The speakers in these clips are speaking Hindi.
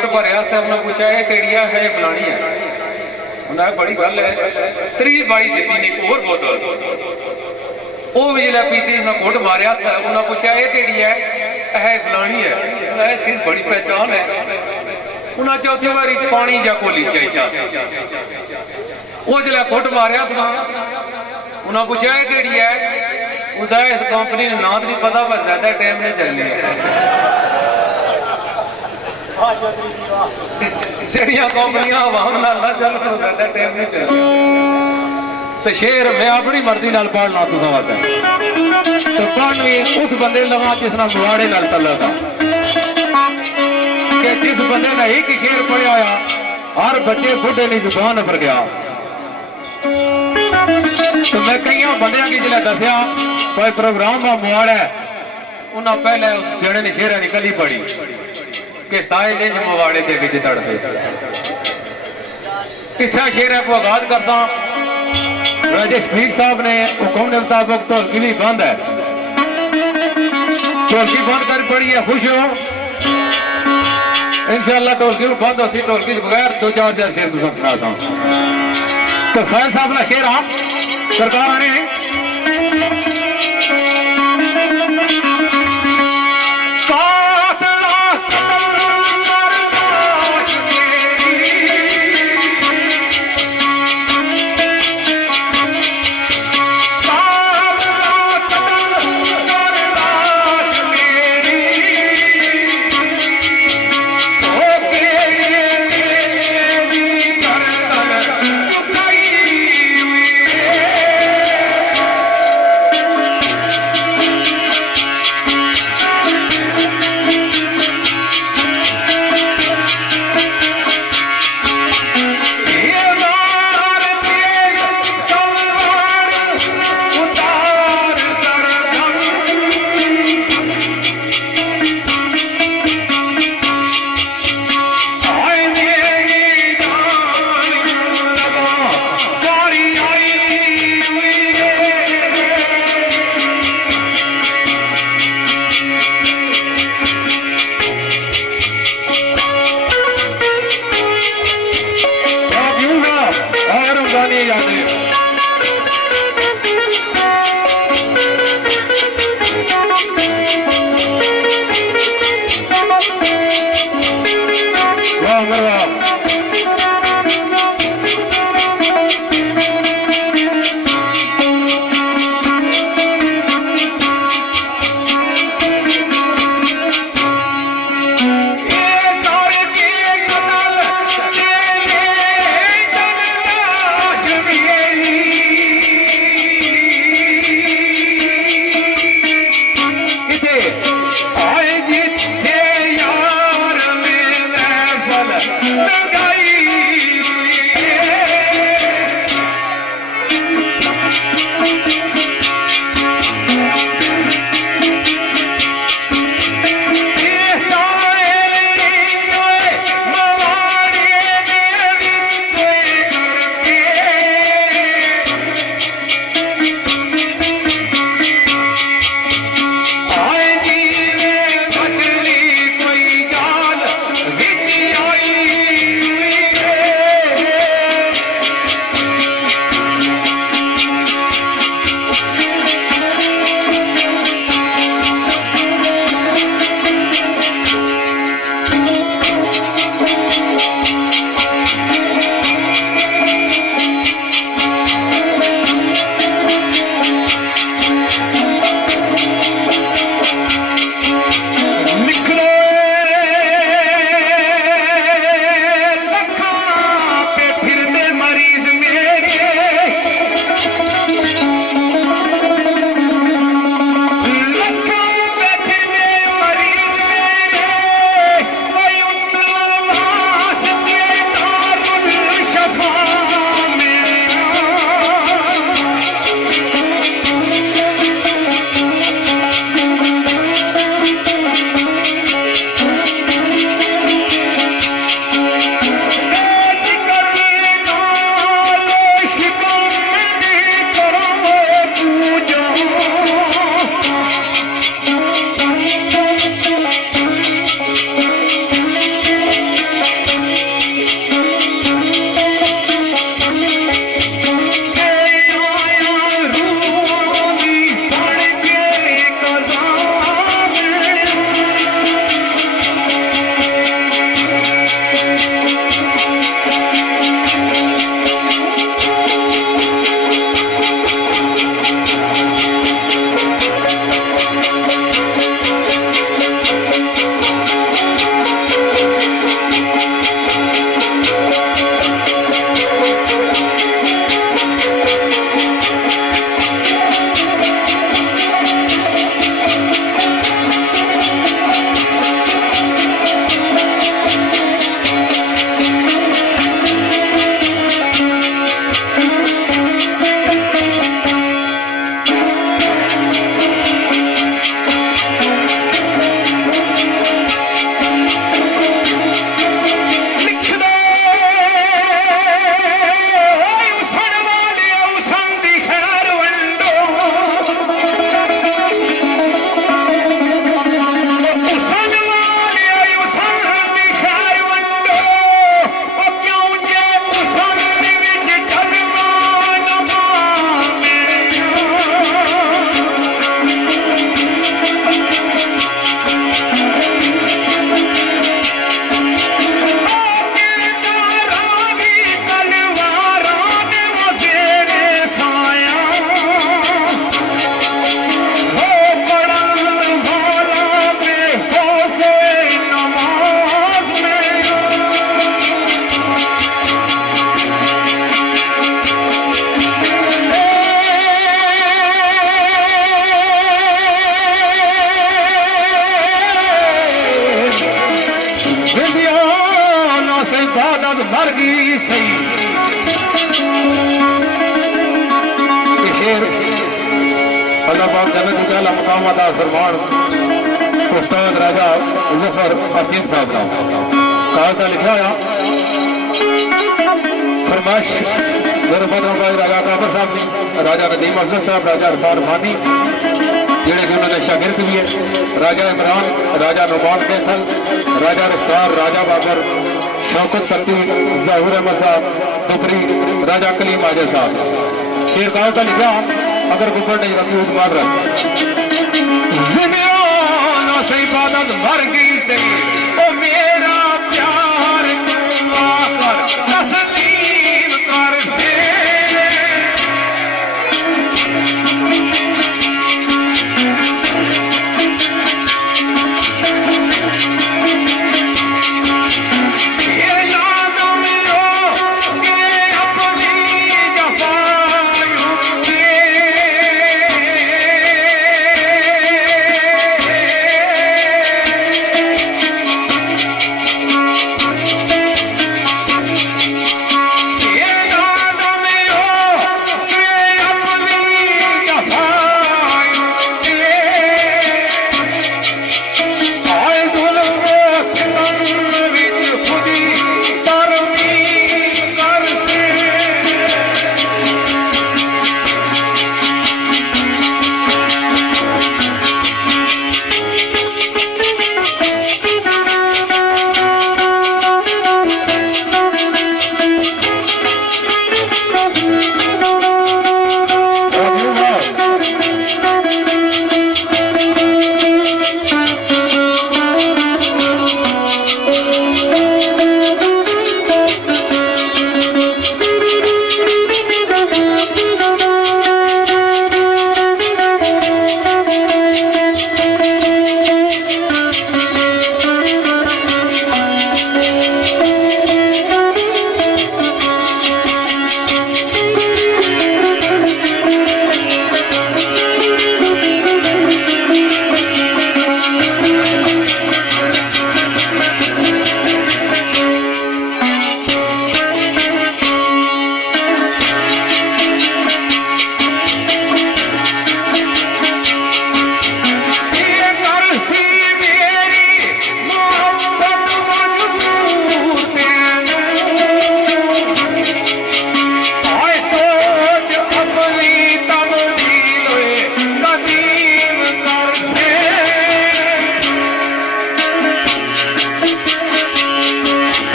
घुट भरिया उन्हें पूछा ये केड़िया है फलानी है। उन्हें बड़ी गल है 3 बाई दी ने एक होर बोतल वो भी जिला पीती उन्हें घुट मारिया उन्हें पूछा ये केड़ी है फलानी है। इसकी बड़ी पहचान है। उन्हें चौथी बारी पानी या कोली चाहिए वो जिला घुट मारिया उन्हें पूछा ये केड़ी है। उसे इस कंपनी ने नाम नहीं पता बस ज्यादा टाइम नहीं चलनी है। जड़िया कंपनियां आवाम नाल ना चल तो ज्यादा टाइम नहीं चलनी। तो शेर मैं अपनी मर्जी नाल पढ़ ला तुसा वास्ते तो पढ़ ली उस बंदे लगा जिसना मुआड़े नाल तल्लक कि जिस बंदे ने एक शेर पढ़िया हर बच्चे बुढ़े की जुबान पर गया। तो मैं कई बंद की जिले दसिया कोई प्रोग्राम का मुआड़ है उन्हें पहले उस जड़े ने शेर की कली पढ़ी कि साए इंज मुआड़े के बिच तड़ते। किस्सा शेर है को आगाज करता राजेश शफीक साहब ने हुक्म के मुताबिक ढोलकी भी बंद है। ढोलकी बंद कर पड़ी है खुश हो इंशाअल्लाह ढोलकी बंद होती ढोलकी बगैर 2-4 शेर तुम सुना सा। तो साहिल साहब ना शेर आप सरकार आने इबादत मर गई सही। शेर अल्लाह पाक जन्नत के आला मकाम अता फरमान उस्ताद राजा ज़फर हसीन साहब का कहा था लिखा है फरमाइश राजा काबर साहब ने राजा नदीम अफजल साहब राजा अरफान फानी जेड़े कि उन्होंने शागिर्द भी है राजा इमरान राजा नुमान कैथल राजा रफ्तार राजा बाबर शौकत सत्ती ज़हूर अहमद साहब दुपरी राजा कलीम आजा साहब। शेर कहा था लिखा अगर गुब्बर नहीं रखी मार रहा से इबादत भर गई सही ओ मेरा प्यार तस्लीम कर दो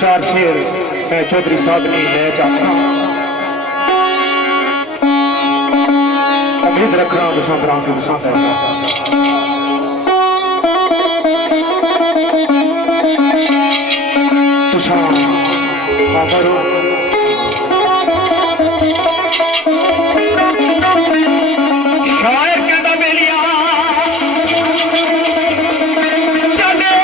चार शेर मैं चौधरी साहब ने मैं चाहता उम्मीद रख रहा हूँ तुम ग्राम के पसंद है। तुसा बाबर शायर कहता बेलिया चले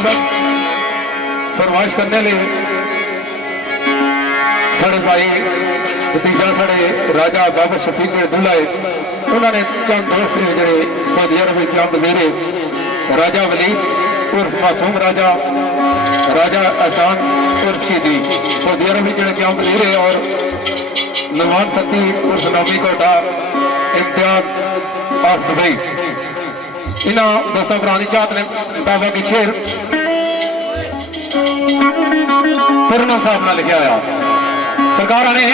मुताबिक फरमाइश करने लिए साढ़े भाई भतीजा साढ़े राजा बाबा शफीक दुल्ला है उन्होंने चंद दोस्त ने जोड़े सऊदी अरब में क्या वजीरे राजा वलीद उर्फ मासूम राजा राजा एहसान उर्फ शीदी सऊदी अरब में जोड़े क्या वजीरे और नवान सती उर्फ नामी कोटा इम्तियाज ऑफ दुबई इन्हों दोस्तों पुरानी चाहत ने बाबा की शेर पूर्ण साहब ने लिखा आया सरकार ने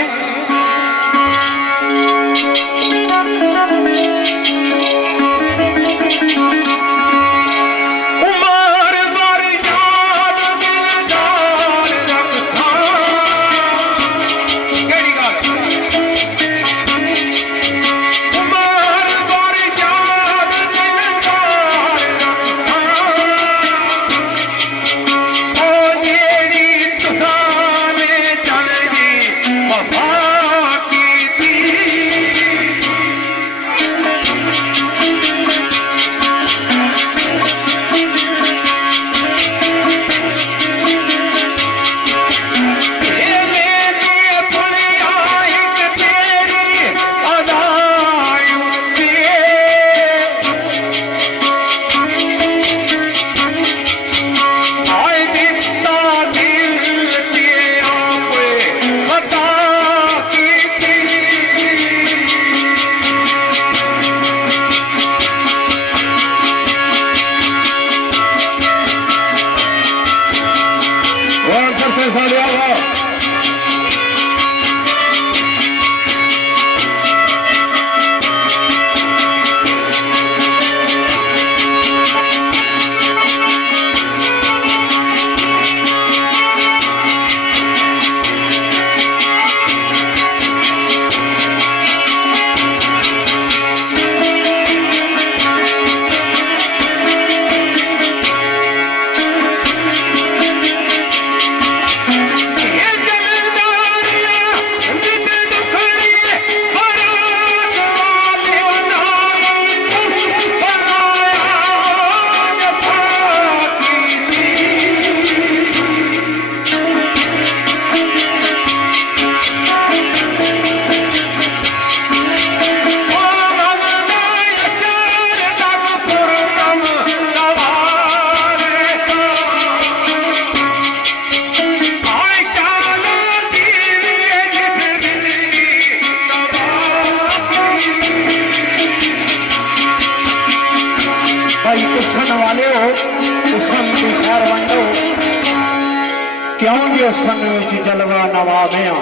क्यों जो सन विच जलवा नवामिया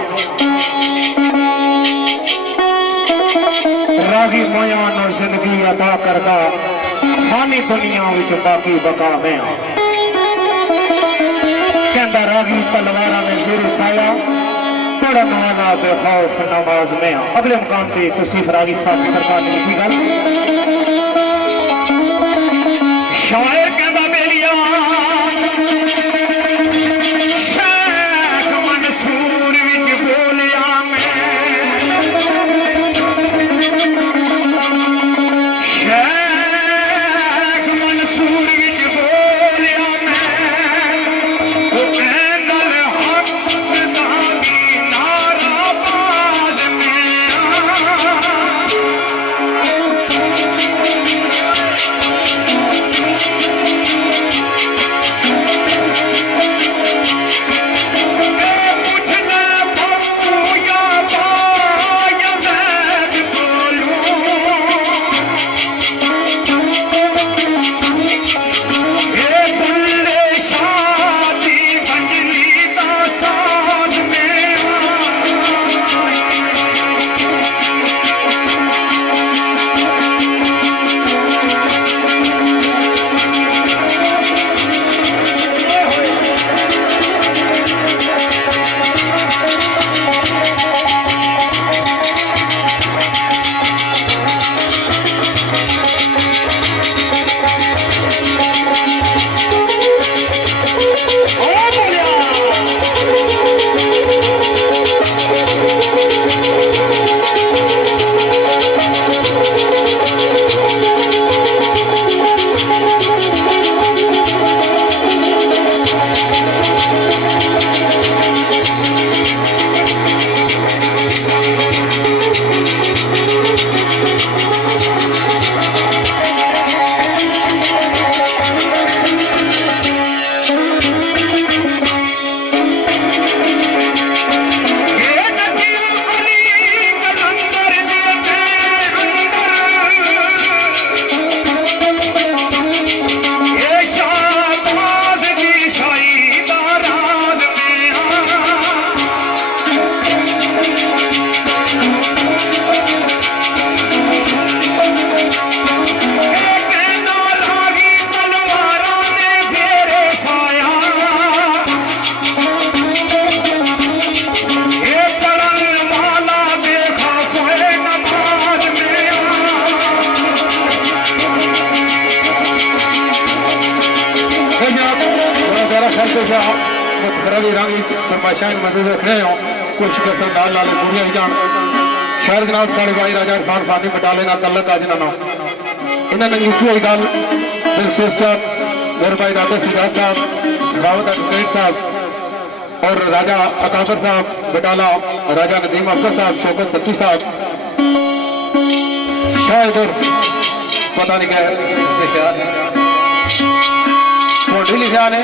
रागी मोया नो जिंदगी अदा करदा फानी दुनिया विच बाकी बका में कहंदा रागी तलवारा में सिर साया पढ़न वाला बेखौफ नमाज में अगले मुकाम पे तसीफ रागी साहब सरकार ने लिखी गल शायर कहंदा बेलिया फरमाइशां मदद रख रहे हो कुछ कसर नाल नाल पूरी जान शायद जनाब सारे भाई राजा इरफान फानी बटाले ना तलक आज ना इन्होंने लिखी हुई गल दिलसोज साहब मेरे भाई राधा सिद्धार्थ साहब सखावत एडवोकेट साहब और राजा अकाबर साहब बटाला राजा नदीम अफसर साहब शौकत सत्ती साहब शायद और पता नहीं क्या लिखा थोड़ी लिखा ने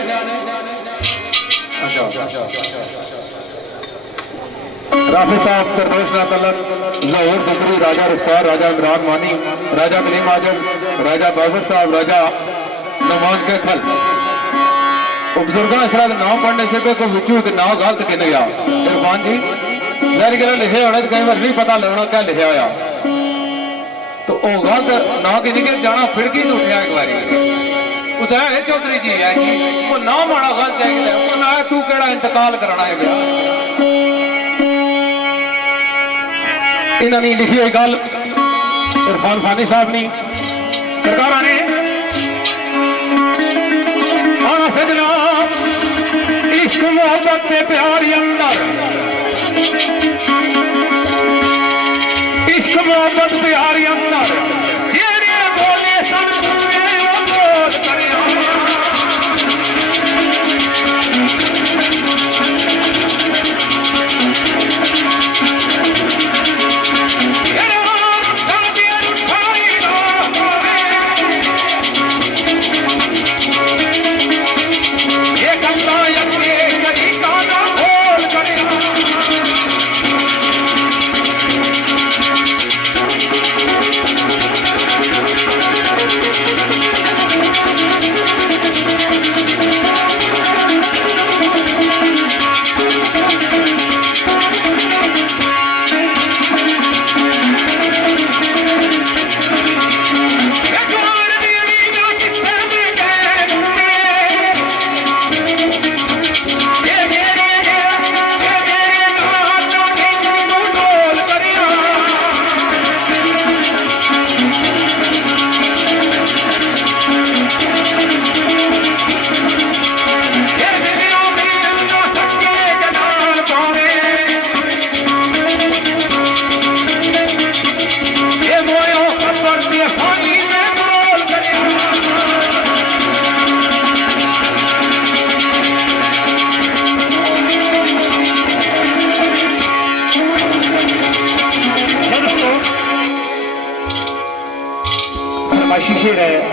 राफी साहब तरनोश ना तलक जहूर दुबरी राजा रुखसार राजा इमरान मानी राजा कलीम आजम राजा बाबर साहब राजा नुमान के थल बुजुर्गों इस तरह नाम पढ़ने से कोई विचू के नाम गलत किन गया इरफान जी जहर गिला लिखे होने कई बार नहीं पता लगना क्या लिखा होया तो वो गलत ना कि निकल जाना फिड़की तो उठा एक बारी उस है चौधरी जी है जी वो नाम आना गलत चाहिए वो ना तू केड़ा इंतकाल कराना है गया इन्होंने लिखी हुई गल इरफान फानी साहब ने सरकार ने आना सजना इश्क मोहब्बत के प्यार अंदर इश्क मोहब्बत प्यार अंदर जेरे बोले सन बोल करिया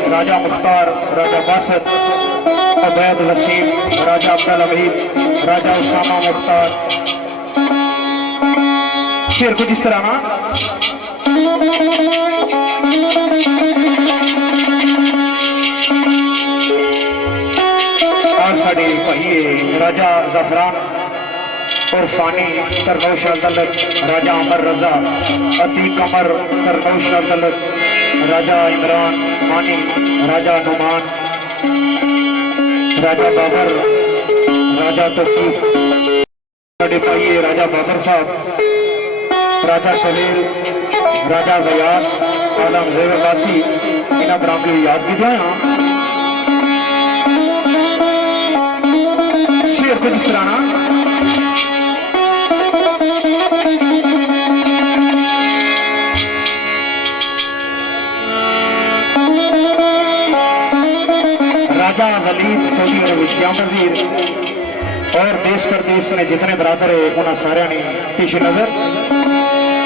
राजा मुख्तार राजा बासत अबैद वसीम राजा अब्दुल हमीद राजा उसामा मुख्तार शेर कुछ इस तरह ना और साड़ी भाई राजा जफरान और फानी तरनौश अदालत राजा अमर रजा अतीक कमर तरनौश अदालत राजा इमरान मानी राजा नुमान राजा बाबर राजा तौसीफ पाइए राजा बाबर साहब राजा सलील राजा गयास आलम जेवरवासी इन्होंने बराबरी याद भी दिया शेर कुछ इस तरह राजा वलीद सऊदी अरबिया वजीर और देश प्रदेश में जितने बरादर है उन्होंने सारे ने पेश नजर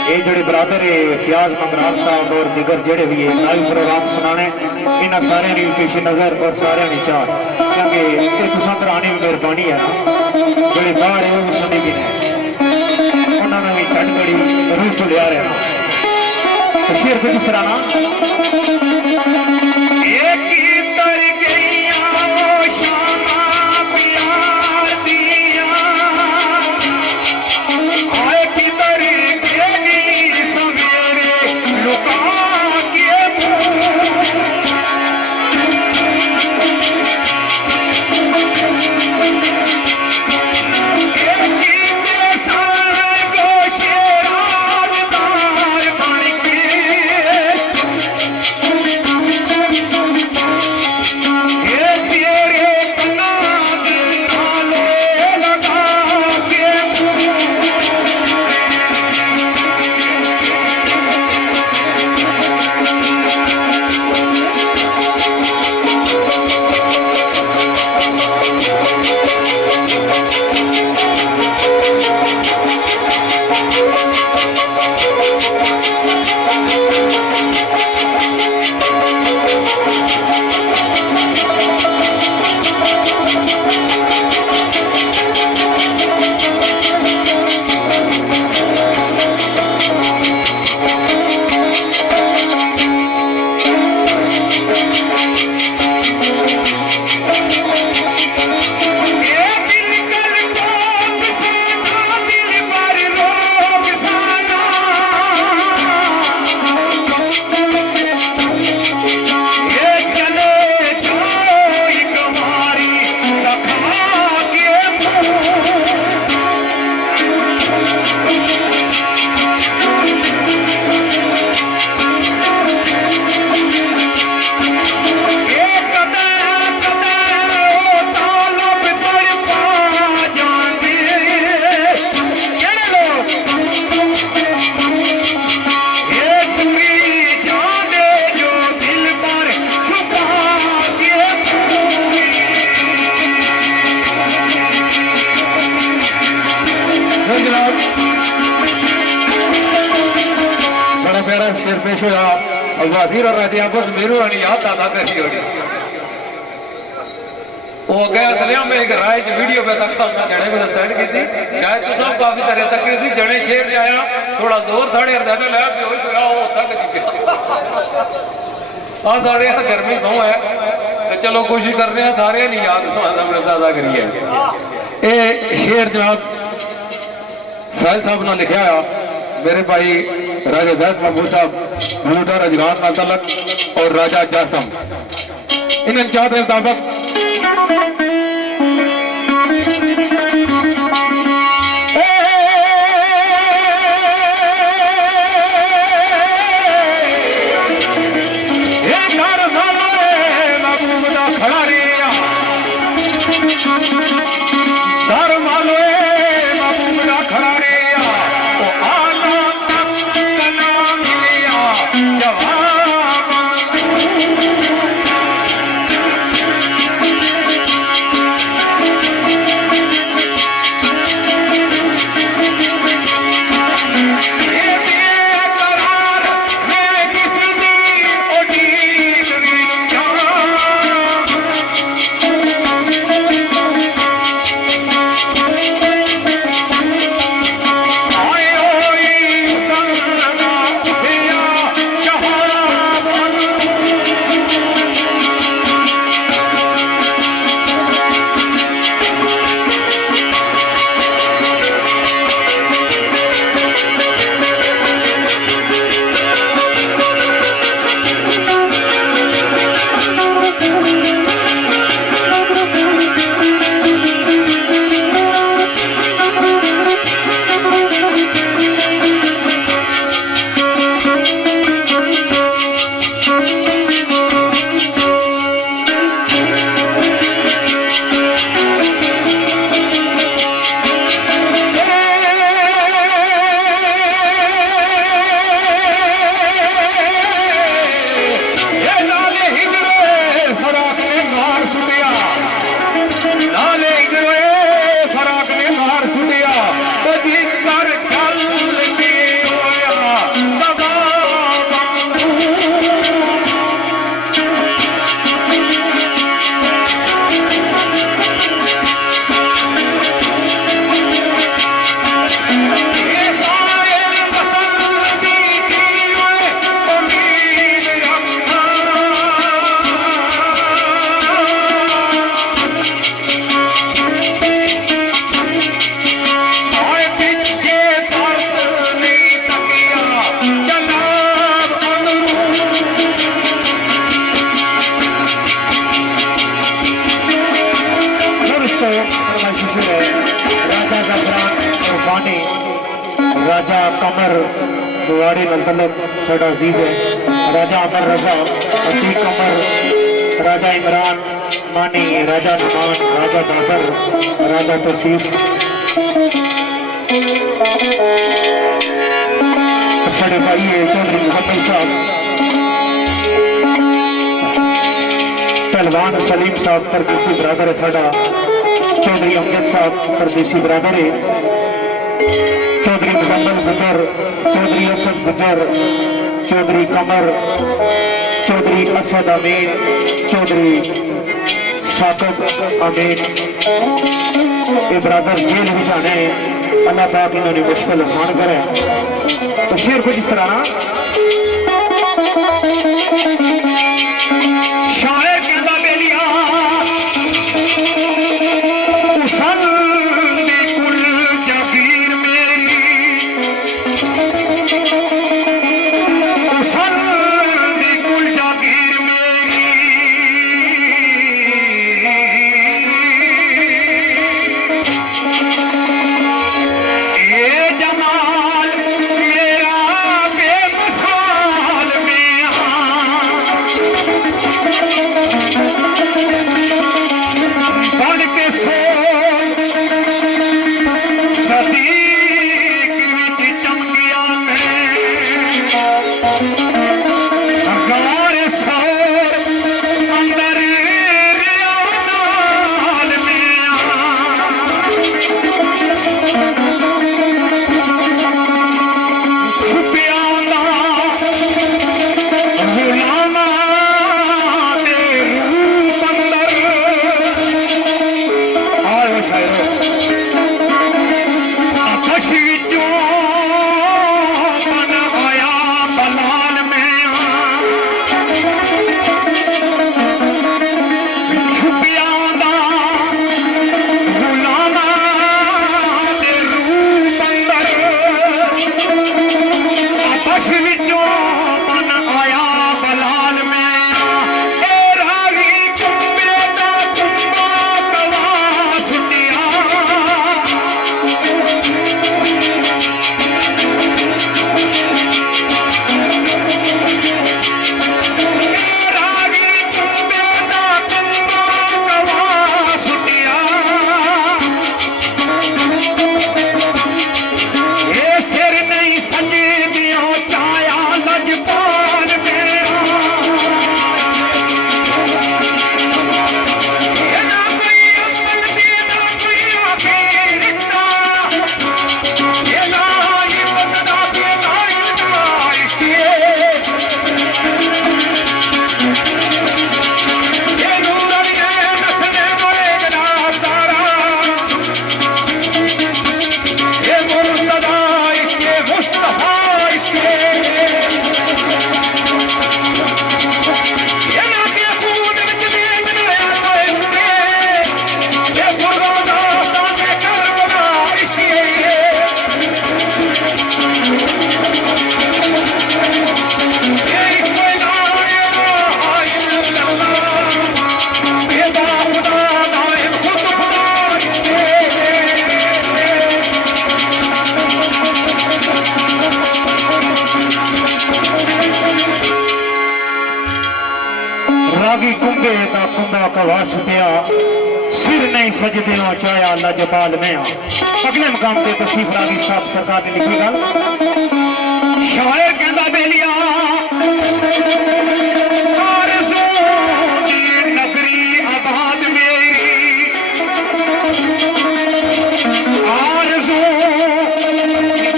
ये जोड़े बरादर है फयाज मंगराल साहब और दिगर जेड़े भी है लाइव प्रोग्राम सुनाने इन्होंने सारे ने पेश नजर और सारे ने चाह क्योंकि तुसा कराने की मेहरबानी है जोड़े बाहर है वो सुनी भी नहीं उन्होंने भी ठंड बड़ी रूह तो लिया रहा तो शेर कुछ इस तरह ना शेर पेश होया वजीर और राजे आपस मेहरबानी याद अदा करी होनी वो गया असलिया में एक राय वीडियो पे तक जने को सेंड की थी शायद तुम काफी तरह तक सी जने शेर जाया थोड़ा जोर साढ़े अर्धा लै बेहोश होया वो तक हाँ साढ़े गर्मी बहुत है तो चलो कोशिश कर रहे हैं सारे नहीं याद अदा करिए ये शेर जनाब साहिल साहब ने लिखा है मेरे भाई राजा जैद महमूद साहब भूटा रजगान का तलक और राजा जासम इन चार के मुताबिक राजा कमर दुआरी नलतलब साडा अजीज है राजा अमर रजा अतीक कमर राजा इमरान मानी राजा नुमान राजा बाबर राजा तसीफ साढ़े भाई है चौधरी मुहम्मद साहब पहलवान सलीम साहब परदेसी बरादर है साडा चौधरी अमजद साहब परदेसी बरादर है चौधरी मुजम्मल गुजर चौधरी असद गुजर चौधरी कमर चौधरी असद अमीन चौधरी साकब अमीन ये बरादर जेल में जाने अल्लाह पाक इन्होंने मुश्किल आसान करे तो शेर कुछ इस तरह ना शायर कहता बेलिया उसल कुल जबीर मेरी उसल कुल जबीर मेरी ये जमाल मेरा बेमिसाल में लागी कुंभे दा कुंभा कवा सुतिया सिर नहीं सजदे हो चाया लजपाल में अगले मकाम से तसीफ रागी साहब सरकार ने लिखी गल शायर कहता बेलिया आरज़ू दी नगरी आबाद मेरी आरज़ू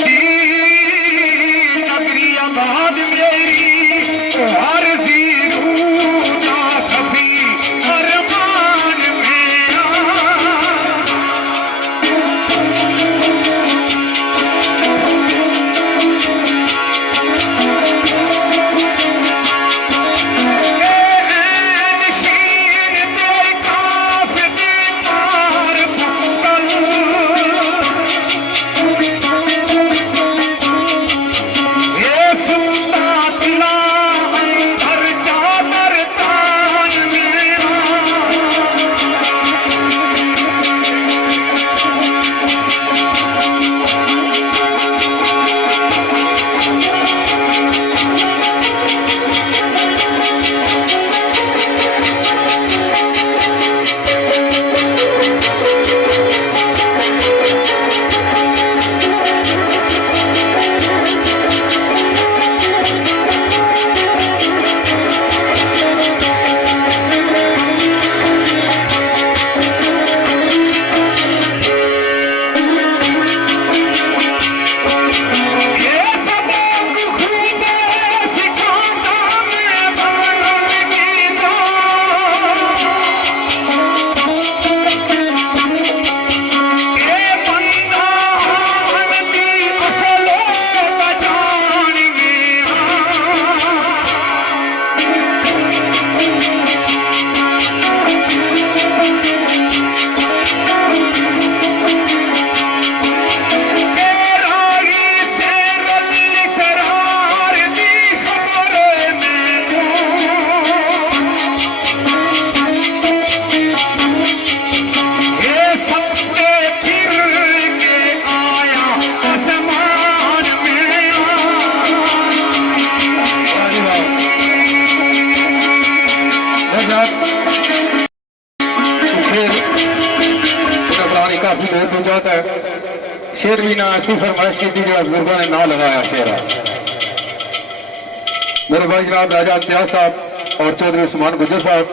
दी नगरी आबाद मेरी आरज़ी रूना खफी अरमान में काफी दूर पहुंचाता है शेर भी ना ऐसी फरमाइश की थी जो बुजुर्गों ने ना लगाया शेर मेरे भाई जनाब राजा इम्तियाज साहब और चौधरी उस्मान गुजर साहब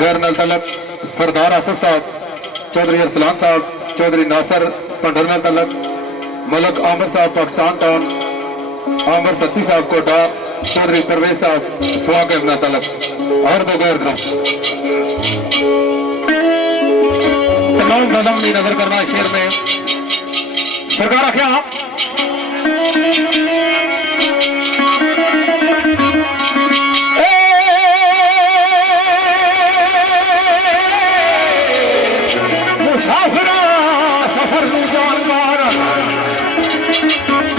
गैर नल तलक सरदार आसफ साहब चौधरी अरसलान साहब चौधरी नासर पंडरनल तलक मलक आमिर साहब पाकिस्तान टाउन आमिर सत्ती साहब कोटा चौधरी परवेज साहब स्वाग अमना तलक और दो गैर तमाम कदम नहीं नजर करना शेर में सरकार आख्या मुसाफिरा सफर नू जानकार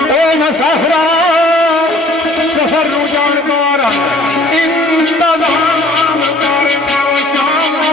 ओ मुसाफिरा सफर नू जानकार इंतजाम करना शामा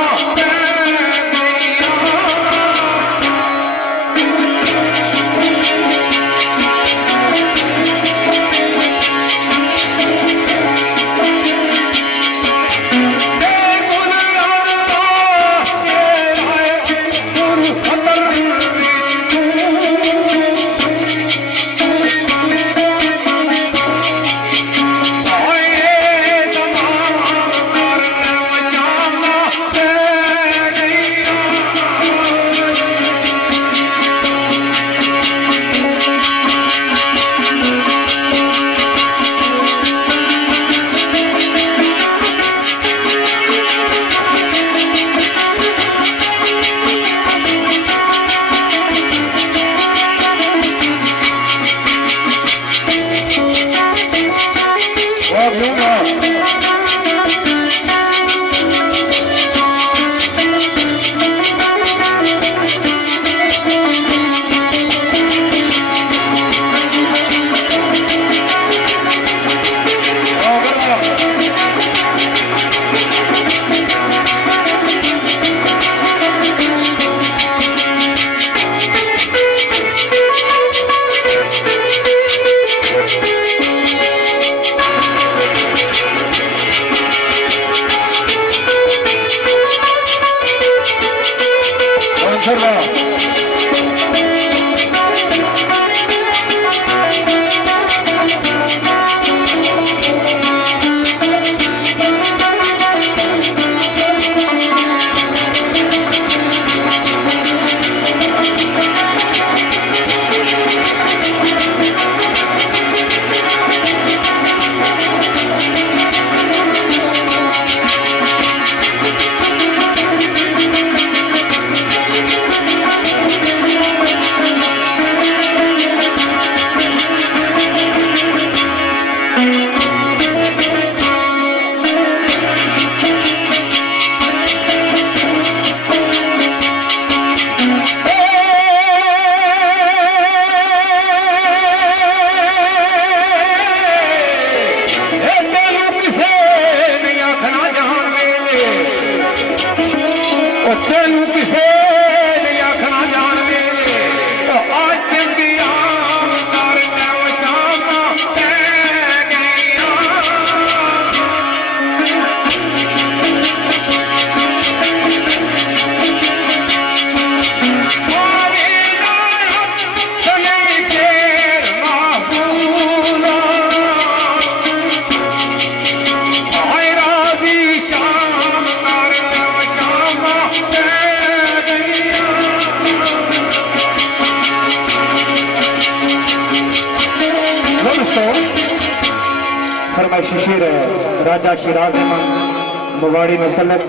दोस्तों फरमाइशी शेर है राजा शिराज अहमद मुवाड़ी मुतलक,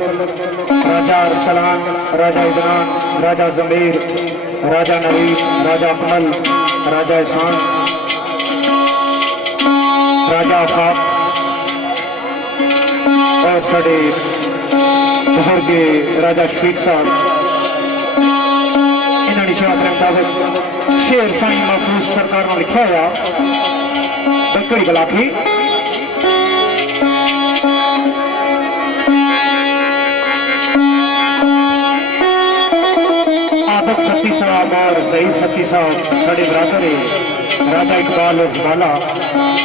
राजा अरसलान, राजा इदनान, राजा जमीर, राजा नवीद, राजा अकमल, राजा एहसान, राजा आफाक और साढ़े बुजुर्ग राजा शफीक साहब इन्होंने शायद मुताबिक शेर साईं महफूज सरकार ने लिखा हुआ बकरी गलाखी आदत सती साहब और जहीद सती साहब साढ़े बराबर है राजा इकबाल और बाला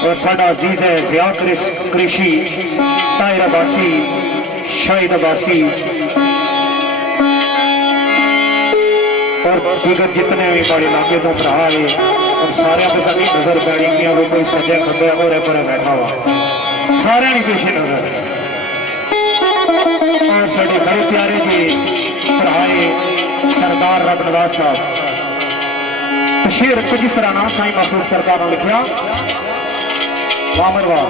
और साढ़ा अजीज है जिया कृषि ताहिर अब्बासी शाहिद अब्बासी और दीगर जितने भी बड़े इलाके तो भरा है और सारे को कभी नजर पैनी कि वो कोई सज्जा खब्बे और पर बैठा हुआ सारे नहीं पेशे नजर और साढ़े बड़े प्यारे जी भराए सरदार रब नवाज साहब तो शेर कुछ इस तरह ना साईं महफूज सरकार ने लिखा वामर वाह